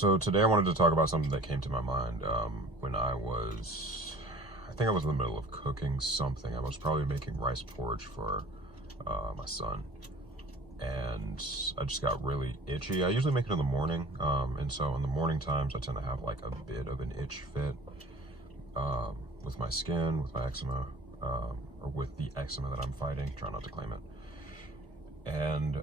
So today I wanted to talk about something that came to my mind when I think I was in the middle of cooking something. I was probably making rice porridge for my son, and I just got really itchy. I usually make it in the morning, and so in the morning times I tend to have like a bit of an itch fit with my skin, with my eczema, or with the eczema that I'm fighting. Try not to claim it. And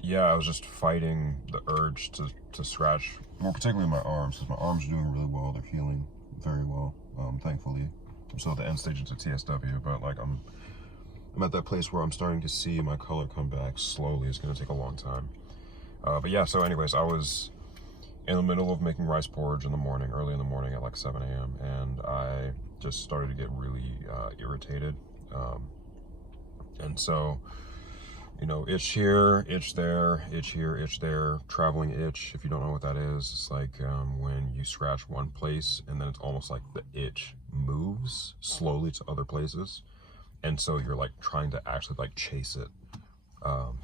yeah, I was just fighting the urge to scratch, more particularly my arms, because my arms are doing really well. They're healing very well, thankfully. I'm still at the end stages of TSW, but like I'm at that place where I'm starting to see my color come back slowly. It's going to take a long time. But yeah, so anyways, I was in the middle of making rice porridge in the morning, early in the morning at like 7 a.m., and I just started to get really irritated. And so, you know, itch here, itch there, itch here, itch there, traveling itch. If you don't know what that is, it's like when you scratch one place and then it's almost like the itch moves slowly to other places. And so you're like trying to actually like chase it.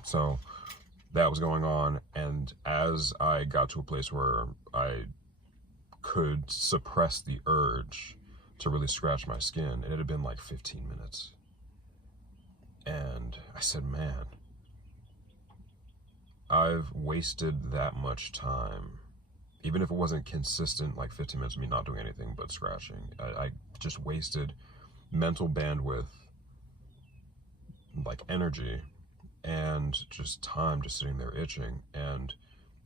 So that was going on. And as I got to a place where I could suppress the urge to really scratch my skin, it had been like 15 minutes. And I said, man, I've wasted that much time, even if it wasn't consistent, like 15 minutes of me not doing anything but scratching. I just wasted mental bandwidth, like energy, and just time just sitting there itching. And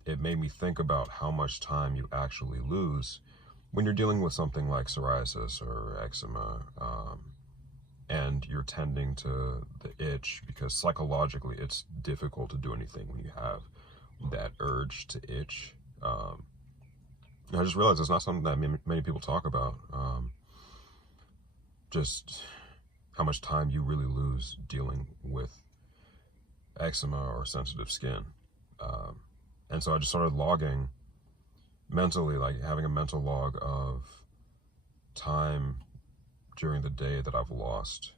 it made me think about how much time you actually lose when you're dealing with something like psoriasis or eczema, and you're tending to the itch, because psychologically it's difficult to do anything when you have that urge to itch. I just realized it's not something that many people talk about. Just how much time you really lose dealing with eczema or sensitive skin. And so I just started logging mentally, like having a mental log of time during the day that I've lost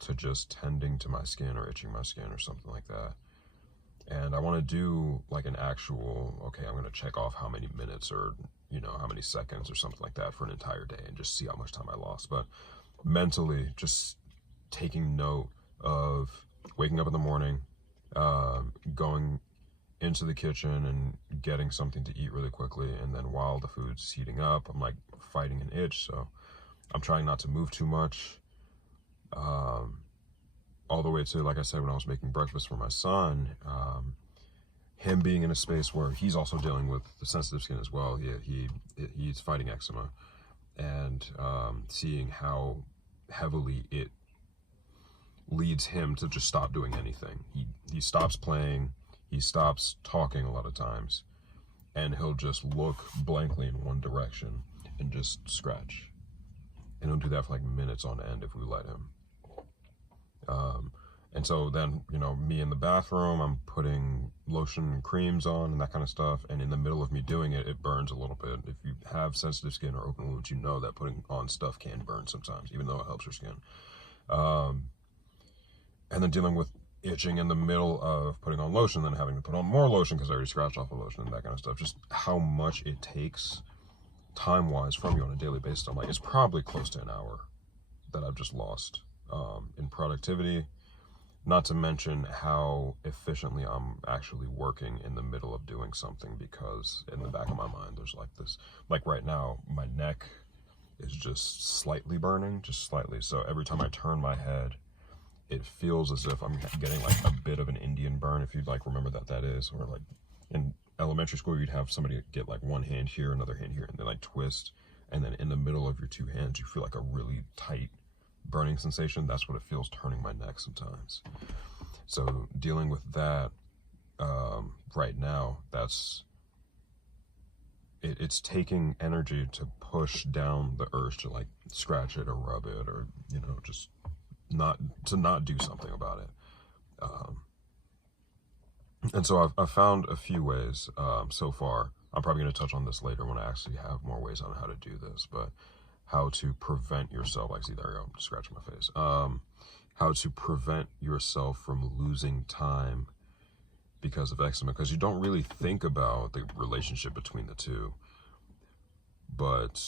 to just tending to my skin or itching my skin or something like that. And I want to do like an actual, okay, I'm going to check off how many minutes or, you know, how many seconds or something like that for an entire day and just see how much time I lost. But mentally, just taking note of waking up in the morning, going into the kitchen and getting something to eat really quickly. And then while the food's heating up, I'm like fighting an itch. So I'm trying not to move too much. All the way to, like I said, when I was making breakfast for my son, him being in a space where he's also dealing with the sensitive skin as well. He's fighting eczema, and seeing how heavily it leads him to just stop doing anything. He stops playing, he stops talking a lot of times, and he'll just look blankly in one direction and just scratch. And he'll do that for like minutes on end if we let him. And so then, you know, me in the bathroom, I'm putting lotion and creams on and that kind of stuff. And in the middle of me doing it, it burns a little bit. If you have sensitive skin or open wounds, you know that putting on stuff can burn sometimes, even though it helps your skin. And then dealing with itching in the middle of putting on lotion, then having to put on more lotion because I already scratched off the lotion and that kind of stuff. Just how much it takes time-wise from you on a daily basis. I'm like, it's probably close to an hour that I've just lost in productivity, not to mention how efficiently I'm actually working in the middle of doing something, because in the back of my mind there's like this, like right now my neck is just slightly burning, just slightly. So every time I turn my head, it feels as if I'm getting like a bit of an Indian burn, if you'd like remember that is, or like in elementary school you'd have somebody get like one hand here, another hand here, and they like twist, and then in the middle of your two hands you feel like a really tight burning sensation. That's what it feels turning my neck sometimes. So dealing with that right now, it's taking energy to push down the urge to like scratch it or rub it, or, you know, just not do something about it. And so I've found a few ways so far. I'm probably going to touch on this later when I actually have more ways on how to do this, but how to prevent yourself, like, see, there you go, I'm scratching my face. How to prevent yourself from losing time because of eczema, because you don't really think about the relationship between the two. But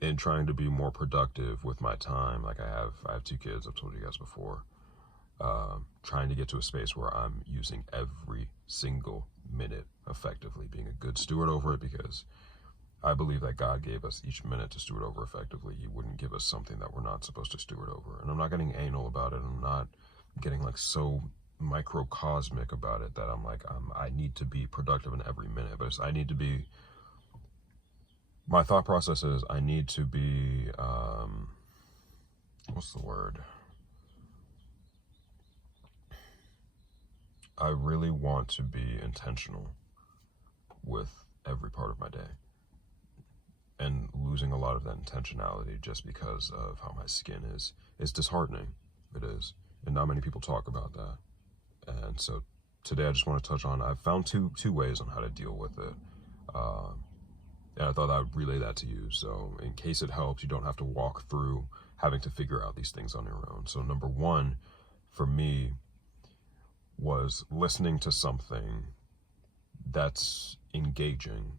in trying to be more productive with my time, like I have 2 kids, I've told you guys before, trying to get to a space where I'm using every single minute effectively, being a good steward over it, because I believe that God gave us each minute to steward over effectively. He wouldn't give us something that we're not supposed to steward over. And I'm not getting anal about it. I'm not getting like so microcosmic about it that I'm like, I need to be productive in every minute. But I need to be, my thought process is I need to be, what's the word? I really want to be intentional with every part of my day, and losing a lot of that intentionality just because of how my skin is disheartening. It is. And not many people talk about that. And so today I just want to touch on, I've found two ways on how to deal with it. And I thought I would relay that to you. So in case it helps, you don't have to walk through having to figure out these things on your own. So number one for me was listening to something that's engaging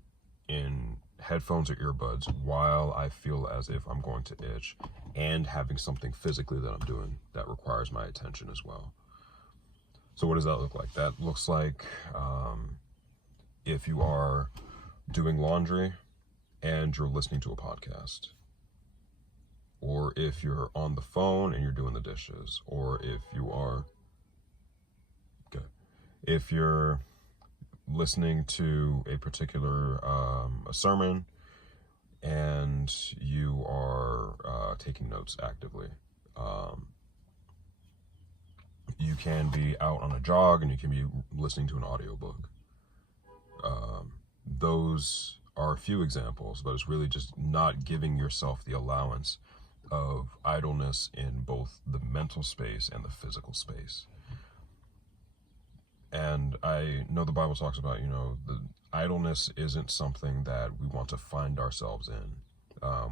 in headphones or earbuds while I feel as if I'm going to itch, and having something physically that I'm doing that requires my attention as well. So what does that look like? That looks like if you are doing laundry and you're listening to a podcast, or if you're on the phone and you're doing the dishes, or if you're listening to a particular a sermon and you are taking notes actively. You can be out on a jog and you can be listening to an audiobook. Those are a few examples, but it's really just not giving yourself the allowance of idleness in both the mental space and the physical space. And I know the Bible talks about, the idleness isn't something that we want to find ourselves in.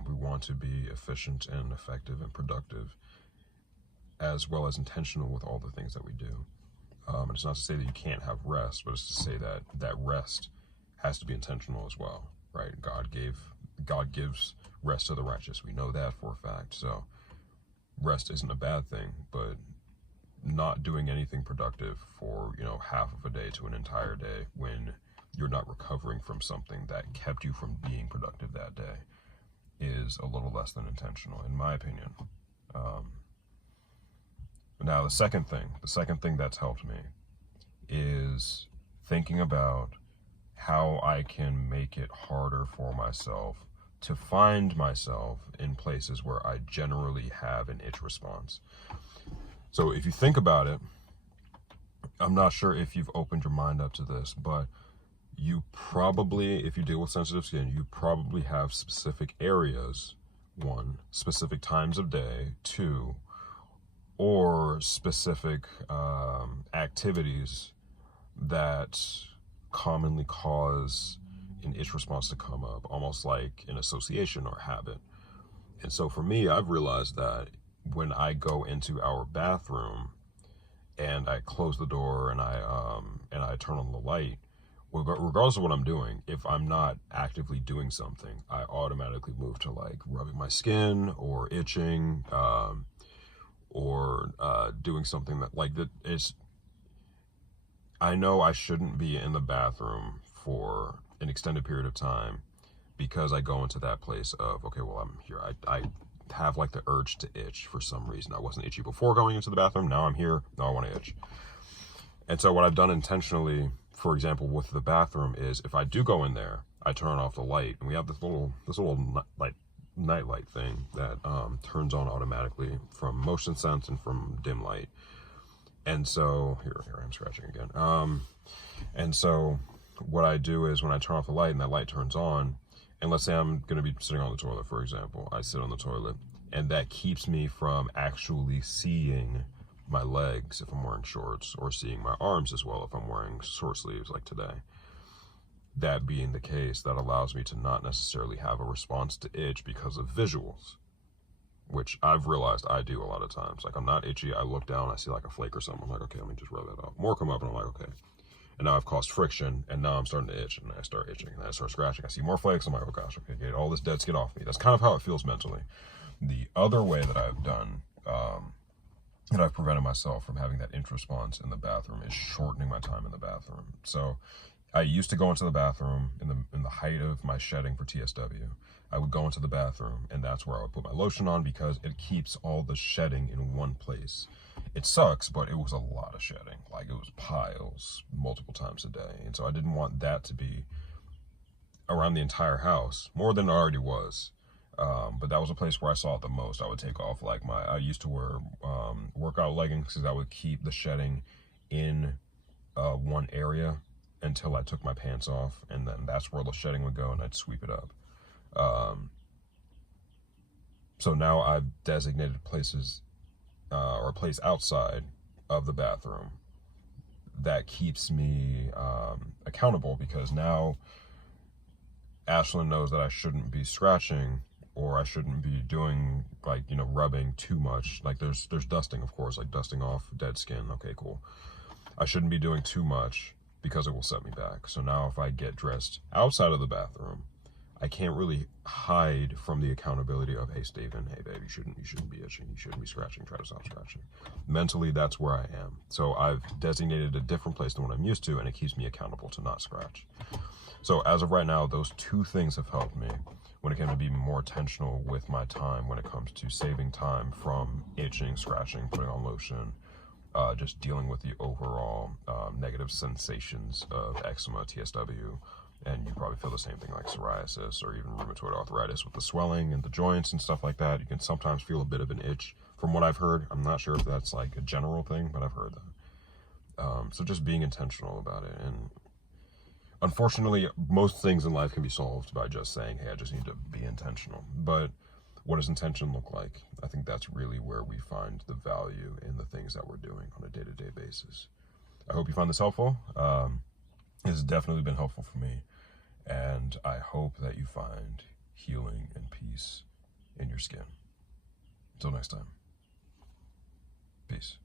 We want to be efficient and effective and productive, as well as intentional with all the things that we do. And it's not to say that you can't have rest, but it's to say that that rest has to be intentional as well, right? God gives rest to the righteous. We know that for a fact. So rest isn't a bad thing, but not doing anything productive for, half of a day to an entire day when you're not recovering from something that kept you from being productive that day is a little less than intentional, in my opinion. Now, the second thing that's helped me is thinking about how I can make it harder for myself to find myself in places where I generally have an itch response. So if you think about it, I'm not sure if you've opened your mind up to this, but you probably, if you deal with sensitive skin, you probably have specific areas, 1, specific times of day, 2, or specific activities that commonly cause an itch response to come up, almost like an association or habit. And so for me, I've realized that when I go into our bathroom and I close the door and I turn on the light, regardless of what I'm doing, if I'm not actively doing something, I automatically move to like rubbing my skin or itching, or doing something that like that is. I know I shouldn't be in the bathroom for an extended period of time because I go into that place of, okay, well, I'm here. I have like the urge to itch for some reason. I wasn't itchy before going into the bathroom. Now I'm here. Now I want to itch. And so what I've done intentionally, for example, with the bathroom is if I do go in there, I turn off the light, and we have this little like night light thing that turns on automatically from motion sense and from dim light. And so here I am scratching again. And so what I do is when I turn off the light and that light turns on, and let's say I'm going to be sitting on the toilet, for example, I sit on the toilet, and that keeps me from actually seeing my legs if I'm wearing shorts, or seeing my arms as well if I'm wearing short sleeves like today. That being the case, that allows me to not necessarily have a response to itch because of visuals. which I've realized I do a lot of times. Like, I'm not itchy, I look down, I see like a flake or something, I'm like, okay, let me just rub that off. More come up, and I'm like, okay. And now I've caused friction, and now I'm starting to itch, and I start itching, and I start scratching. I see more flakes, I'm like, oh gosh, okay, get all this dead skin off me. That's kind of how it feels mentally. The other way that I've done, that I've prevented myself from having that itch response in the bathroom, is shortening my time in the bathroom. So I used to go into the bathroom in the height of my shedding for TSW. I would go into the bathroom, and that's where I would put my lotion on, because it keeps all the shedding in one place. It sucks, but it was a lot of shedding. Like, it was piles multiple times a day. And so I didn't want that to be around the entire house, more than it already was. But that was a place where I saw it the most. I would take off, like, I used to wear workout leggings, because that would keep the shedding in one area until I took my pants off, and then that's where the shedding would go, and I'd sweep it up. So now I've designated places, or a place outside of the bathroom that keeps me accountable, because now Ashlyn knows that I shouldn't be scratching, or I shouldn't be doing, like, you know, rubbing too much. Like, there's dusting, of course, like dusting off dead skin. Okay, cool. I shouldn't be doing too much, because it will set me back. So now if I get dressed outside of the bathroom, I can't really hide from the accountability of, hey, Steven, hey, babe, you shouldn't be itching, you shouldn't be scratching, try to stop scratching. Mentally, that's where I am. So I've designated a different place than what I'm used to, and it keeps me accountable to not scratch. So as of right now, those two things have helped me when it came to being more intentional with my time, when it comes to saving time from itching, scratching, putting on lotion, just dealing with the overall negative sensations of eczema, TSW, and you probably feel the same thing like psoriasis or even rheumatoid arthritis with the swelling and the joints and stuff like that. You can sometimes feel a bit of an itch, from what I've heard. I'm not sure if that's like a general thing, but I've heard that. So just being intentional about it. And unfortunately, most things in life can be solved by just saying, hey, I just need to be intentional. But what does intention look like? I think that's really where we find the value in the things that we're doing on a day-to-day basis. I hope you find this helpful. It has definitely been helpful for me. And I hope that you find healing and peace in your skin. Until next time. Peace.